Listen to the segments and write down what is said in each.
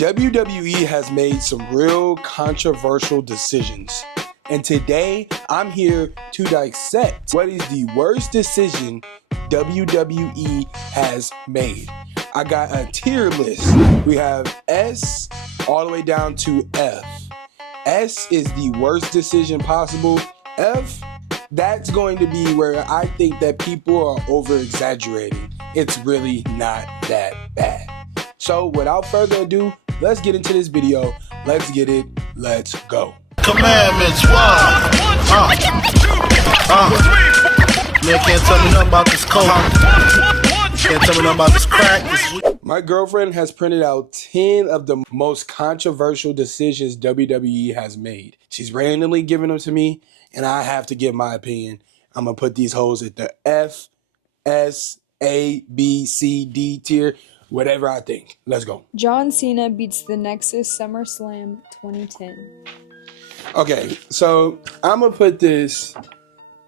WWE has made some real controversial decisions. And today, I'm here to dissect what is the worst decision WWE has made. I got a tier list. We have S all the way down to F. S is the worst decision possible. F, that's going to be where I think that people are over-exaggerating. It's really not that bad. So without further ado, let's get into this video. Let's get it. Let's go. Commandments, wow. Man, can't tell me nothing about this coke. Can't tell me nothing about this crack. My girlfriend has printed out 10 of the most controversial decisions WWE has made. She's randomly giving them to me, and I have to give my opinion. I'm going to put these hoes at the F, S, A, B, C, D tier, whatever I think. Let's go. John Cena beats the Nexus SummerSlam 2010. Okay, so I'm going to put this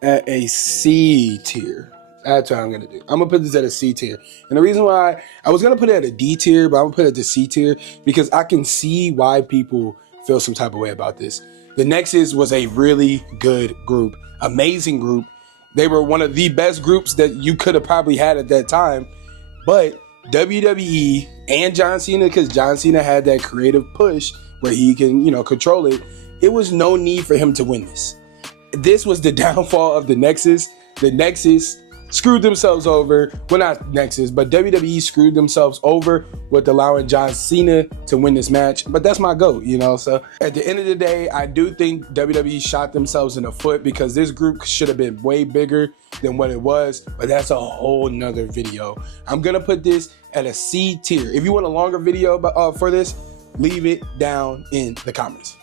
at a C tier. That's what I'm going to do. I'm going to put this at a C tier. And the reason why I was going to put it at a D tier, but I'm going to put it at the C tier because I can see why people feel some type of way about this. The Nexus was a really good group, amazing group. They were one of the best groups that you could have probably had at that time. But WWE and John Cena, because John Cena had that creative push where he can, control it. It was no need for him to win this. This was the downfall of the Nexus. The Nexus screwed themselves over. Well, not Nexus, but WWE screwed themselves over with allowing John Cena to win this match. But that's my GOAT, So at the end of the day, I do think WWE shot themselves in the foot because this group should have been way bigger than what it was. But that's a whole nother video. I'm going to put this at a C tier. If you want a longer video for this, leave it down in the comments.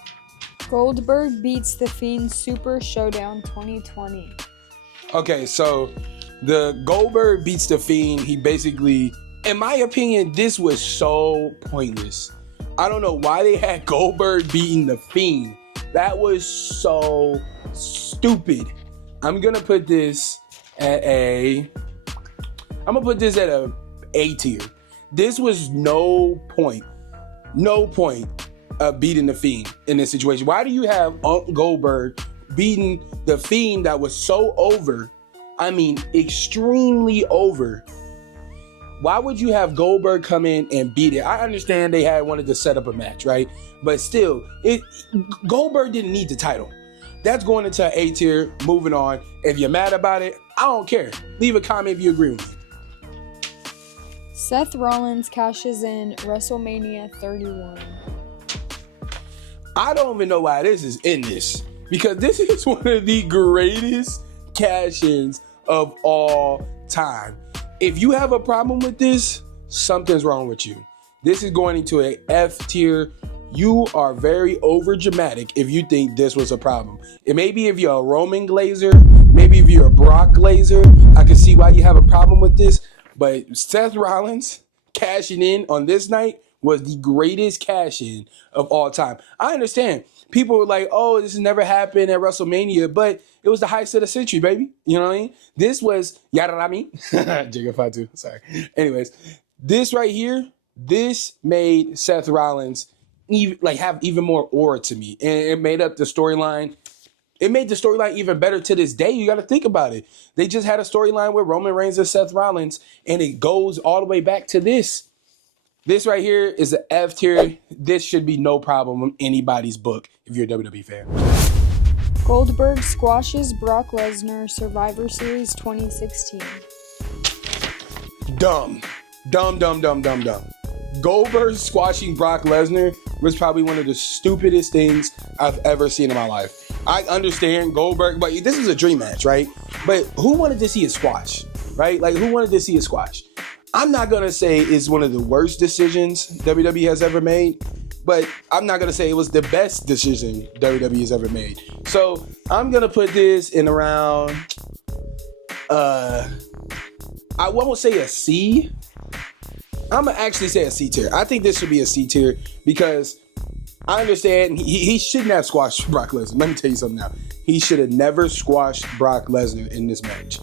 Goldberg beats The Fiend Super Showdown 2020. Okay, so the Goldberg beats The Fiend. He basically, in my opinion, this was so pointless. I don't know why they had Goldberg beating The Fiend. That was so stupid. I'm gonna put this at a A tier. This was no point of beating The Fiend in this situation. Why do you have Goldberg beating The Fiend that was so over? I mean, extremely over. Why would you have Goldberg come in and beat it? I understand they wanted to set up a match, right? But still, Goldberg didn't need the title. That's going into an A tier. Moving on. If you're mad about it, I don't care. Leave a comment if you agree with me. Seth Rollins cashes in WrestleMania 31. I don't even know why this is in this, because this is one of the greatest cash-ins of all time. If you have a problem with this, something's wrong with you. This is going into an F tier. You are very over dramatic if you think this was a problem. And maybe if you're a Roman Glazer, maybe if you're a Brock Lesnar, I can see why you have a problem with this. But Seth Rollins cashing in on this night was the greatest cash-in of all time. I understand. People were like, oh, this has never happened at WrestleMania, but it was the heist of the century, baby. You know what I mean? This was, Yadarami. Jigga Fatu, sorry. Anyways, this right here, this made Seth Rollins have even more aura to me. And it made up the storyline. It made the storyline even better to this day. You got to think about it. They just had a storyline with Roman Reigns and Seth Rollins, and it goes all the way back to this. This right here is an F tier. This should be no problem in anybody's book if you're a WWE fan. Goldberg squashes Brock Lesnar Survivor Series 2016. Dumb. Goldberg squashing Brock Lesnar was probably one of the stupidest things I've ever seen in my life. I understand Goldberg, but this is a dream match, right? But who wanted to see a squash, right? Like, who wanted to see a squash? I'm not going to say it's one of the worst decisions WWE has ever made, but I'm not going to say it was the best decision WWE has ever made. So I'm going to put this in around, I won't say a C. I'm going to actually say a C tier. I think this should be a C tier because I understand he shouldn't have squashed Brock Lesnar. Let me tell you something now. He should have never squashed Brock Lesnar in this match.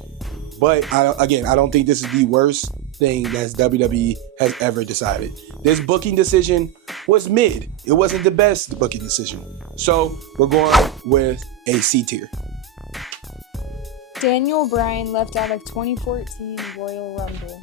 But I don't think this is the worst thing that WWE has ever decided. This booking decision was mid. It wasn't the best booking decision. So we're going with a C tier. Daniel Bryan left out of 2014 Royal Rumble.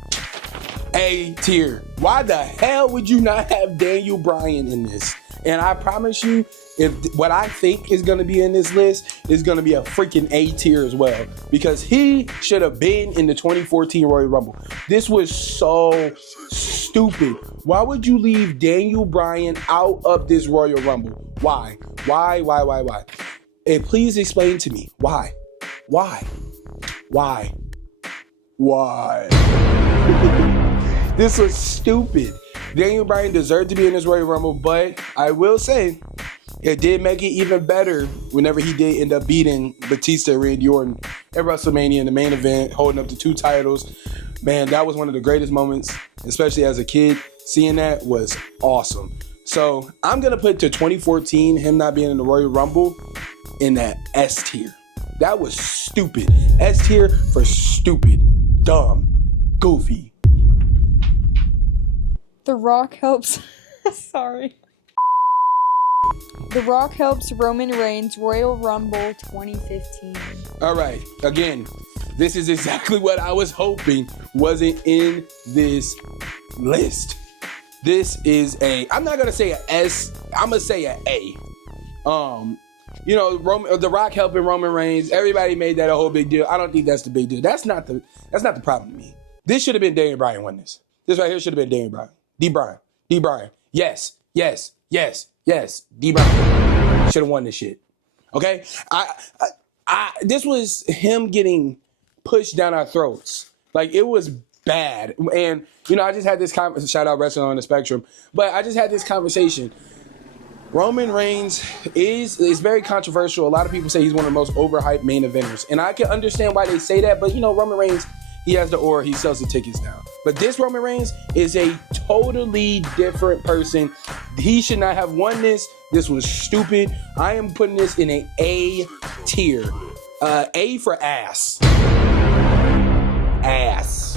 A tier. Why the hell would you not have Daniel Bryan in this? And I promise you, if what I think is going to be in this list is going to be a freaking A tier as well, because he should have been in the 2014 Royal Rumble. This was so stupid. Why would you leave Daniel Bryan out of this Royal Rumble? Why? And please explain to me why. This was stupid. Daniel Bryan deserved to be in this Royal Rumble, but I will say it did make it even better whenever he did end up beating Batista and Randy Orton at WrestleMania in the main event, holding up the 2 titles. Man, that was one of the greatest moments, especially as a kid. Seeing that was awesome. So I'm going to put to 2014, him not being in the Royal Rumble, in that S tier. That was stupid. S tier for stupid, dumb, goofy. The Rock helps. Sorry. The Rock helps Roman Reigns Royal Rumble 2015. All right. Again, this is exactly what I was hoping wasn't in this list. This is I'm not going to say an S. I'm going to say an A. The Rock helping Roman Reigns. Everybody made that a whole big deal. I don't think that's the big deal. That's not the problem to me. This should have been Daniel Bryan won this. This right here should have been Daniel Bryan. D. Bryan. Yes. D. Bryan should have won this shit. Okay? This was him getting pushed down our throats. Like, it was bad. And, I just had this conversation. Shout out Wrestling on the Spectrum. But I just had this conversation. Roman Reigns is very controversial. A lot of people say he's one of the most overhyped main eventers. And I can understand why they say that. But, Roman Reigns, he has the aura. He sells the tickets now. But this Roman Reigns is a totally different person. He should not have won this. This was stupid. I am putting this in an A tier. A for ass. Ass.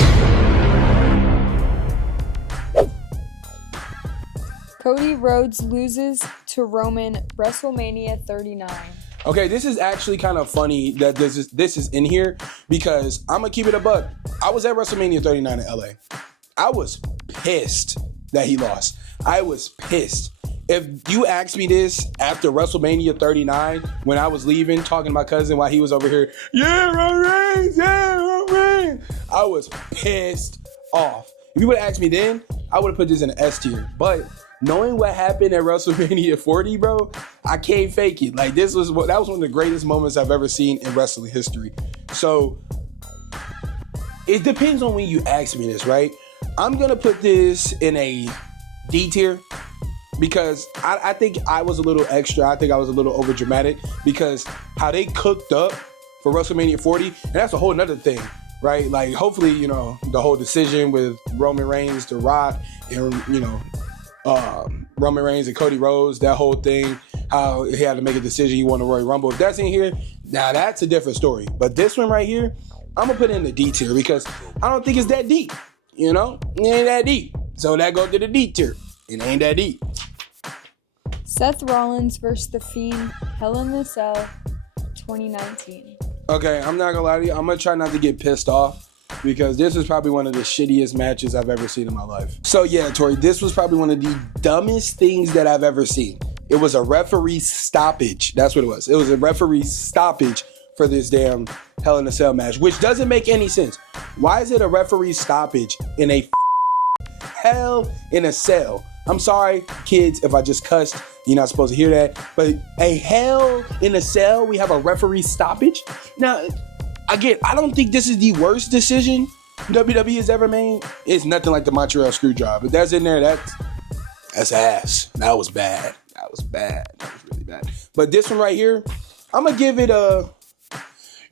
Cody Rhodes loses to Roman WrestleMania 39. Okay, this is actually kind of funny that this is in here, because I'm going to keep it a buck. I was at WrestleMania 39 in LA. I was pissed that he lost. I was pissed. If you asked me this after WrestleMania 39, when I was leaving, talking to my cousin while he was over here, yeah, Roman Reigns, I was pissed off. If you would have asked me then, I would have put this in an S tier. But knowing what happened at WrestleMania 40, bro, I can't fake it. Like, that was one of the greatest moments I've ever seen in wrestling history. So it depends on when you ask me this, right? I'm gonna put this in a D tier, because I think I was a little extra. I think I was a little over dramatic, because how they cooked up for WrestleMania 40, and that's a whole nother thing, right? Like, hopefully, the whole decision with Roman Reigns, The Rock, and Roman Reigns and Cody Rhodes, that whole thing, how he had to make a decision, he won the Royal Rumble. If that's in here, now that's a different story. But this one right here, I'm gonna put it in the D tier, because I don't think it's that deep. It ain't that deep. So that goes to the D tier. It ain't that deep. Seth Rollins versus The Fiend, Hell in a Cell, 2019. Okay, I'm not gonna lie to you. I'm gonna try not to get pissed off, because this is probably one of the shittiest matches I've ever seen in my life. So yeah, Tori, this was probably one of the dumbest things that I've ever seen. It was a referee stoppage. That's what it was. It was a referee stoppage for this damn Hell in a Cell match, which doesn't make any sense. Why is it a referee stoppage in a Hell in a Cell? I'm sorry, kids, if I just cussed. You're not supposed to hear that. But a Hell in a Cell, we have a referee stoppage? Now, again, I don't think this is the worst decision WWE has ever made. It's nothing like the Montreal Screwjob. If that's in there, that's ass. That was bad. That was really bad. But this one right here, I'm going to give it a...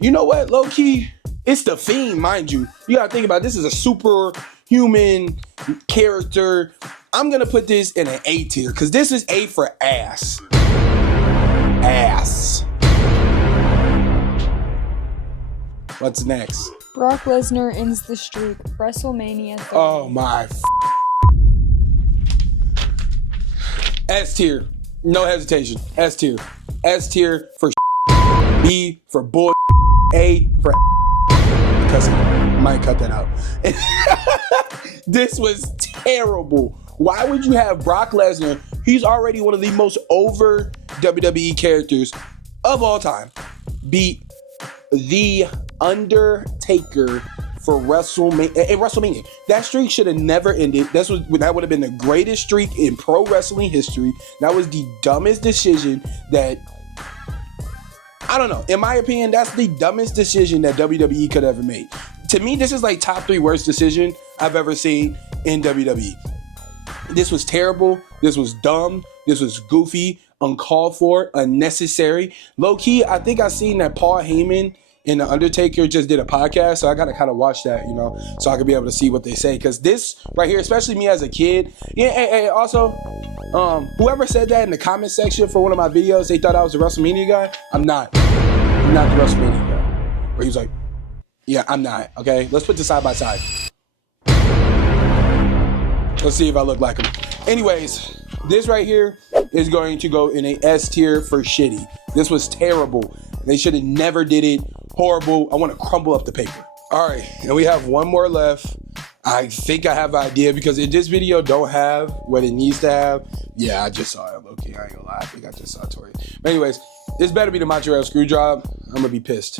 You know what, low-key? It's The Fiend, mind you. You got to think about it. This is a superhuman character. I'm going to put this in an A tier, because this is A for ass. Ass. What's next? Brock Lesnar ends the streak, WrestleMania 30. Oh my S tier. No hesitation. S tier. S tier for B for bull. A for cussing. Might cut that out. This was terrible. Why would you have Brock Lesnar? He's already one of the most over WWE characters of all time. Beat the Undertaker for WrestleMania. That streak should have never ended. That would have been the greatest streak in pro wrestling history. That was the dumbest decision that, I don't know. In my opinion, that's the dumbest decision that WWE could ever make. To me, this is like top 3 worst decision I've ever seen in WWE. This was terrible. This was dumb. This was goofy, uncalled for, unnecessary. Low key, I think I seen that Paul Heyman and the Undertaker just did a podcast, so I gotta kind of watch that, so I could be able to see what they say. Because this right here, especially me as a kid, also, whoever said that in the comment section for one of my videos, they thought I was the WrestleMania guy. I'm not the WrestleMania guy. Where he was like, yeah, I'm not. Okay, let's put this side by side. Let's see if I look like him. Anyways, this right here is going to go in a S tier for shitty. This was terrible. They should have never did it. Horrible. I want to crumble up the paper. All right, and we have one more left. I think I have an idea because if this video don't have what it needs to have, yeah, I just saw it. Low-key, I ain't gonna lie. I think I just saw Tori. But anyways, this better be the Montreal Screwjob. I'm gonna be pissed.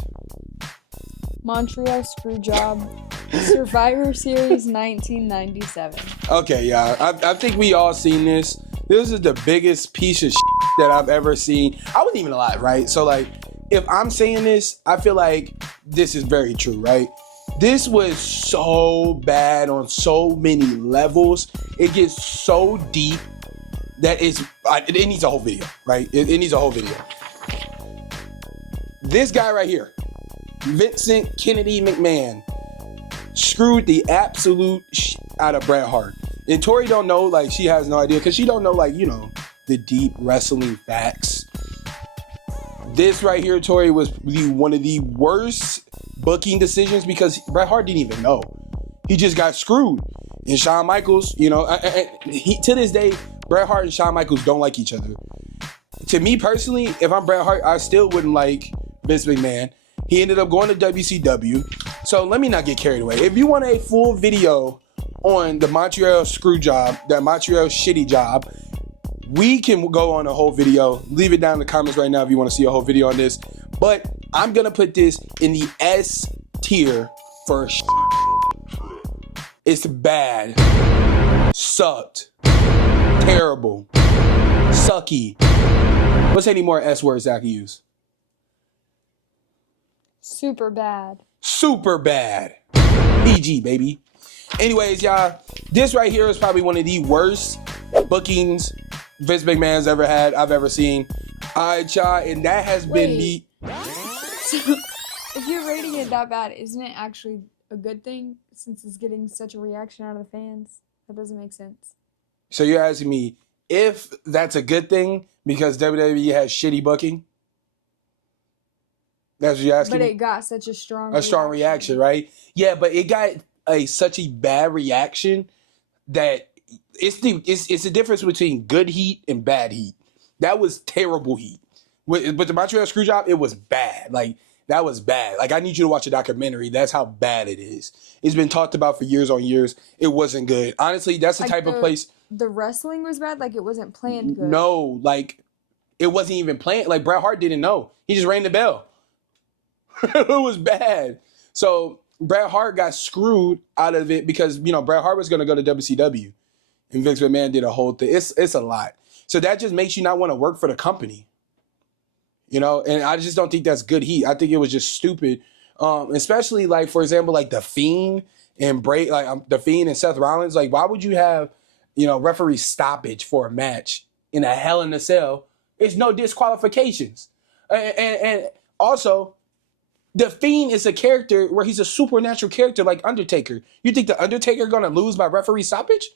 Montreal Screwjob, Survivor Series 1997. Okay, yeah, I think we all seen this. This is the biggest piece of shit that I've ever seen. I wasn't even alive, right? So like, if I'm saying this, I feel like this is very true, right? This was so bad on so many levels. It gets so deep that it needs a whole video, right? It needs a whole video. This guy right here, Vincent Kennedy McMahon, screwed the absolute out of Bret Hart. And Tori don't know, like, she has no idea because she don't know, like, the deep wrestling facts. This right here, Tori, was one of the worst booking decisions because Bret Hart didn't even know. He just got screwed. And Shawn Michaels, to this day, Bret Hart and Shawn Michaels don't like each other. To me personally, if I'm Bret Hart, I still wouldn't like Vince McMahon. He ended up going to WCW. So let me not get carried away. If you want a full video on the Montreal screw job, that Montreal shitty job, we can go on a whole video. Leave it down in the comments right now if you want to see a whole video on this. But I'm going to put this in the S tier for shit. It's bad. Sucked. Terrible. Sucky. What's any more S words I can use? Super bad. Super bad. PG, baby. Anyways, y'all, this right here is probably one of the worst bookings Vince McMahon's ever had, I've ever seen. All right, y'all, and that has been me. So, if you're rating it that bad, isn't it actually a good thing since it's getting such a reaction out of the fans? That doesn't make sense. So you're asking me if that's a good thing because WWE has shitty booking? That's what you're asking? But it got such a strong reaction, right? Yeah, but it got such a bad reaction that it's the difference between good heat and bad heat. That was terrible heat. But the Montreal Screwjob, it was bad. Like, that was bad. Like, I need you to watch a documentary. That's how bad it is. It's been talked about for years on years. It wasn't good. Honestly, that's the type of place. The wrestling was bad? Like, it wasn't planned good? No, like, it wasn't even planned. Like, Bret Hart didn't know. He just rang the bell. It was bad. So, Bret Hart got screwed out of it because, Bret Hart was going to go to WCW. And Vince McMahon did a whole thing. It's a lot. So that just makes you not want to work for the company. And I just don't think that's good heat. I think it was just stupid. Especially, like, for example, like The Fiend and The Fiend and Seth Rollins. Like, why would you have, referee stoppage for a match in a Hell in a Cell? There's no disqualifications. And also, The Fiend is a character where he's a supernatural character like Undertaker. You think the Undertaker going to lose by referee stoppage?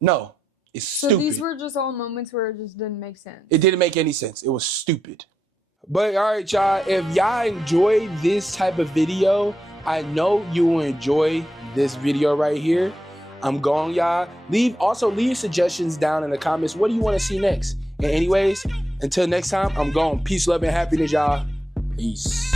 No. It's stupid. So these were just all moments where it just didn't make sense. It didn't make any sense. It was stupid. But all right, y'all. If y'all enjoy this type of video, I know you will enjoy this video right here. I'm gone, y'all. Leave suggestions down in the comments. What do you want to see next? And anyways, until next time, I'm gone. Peace, love, and happiness, y'all. Peace.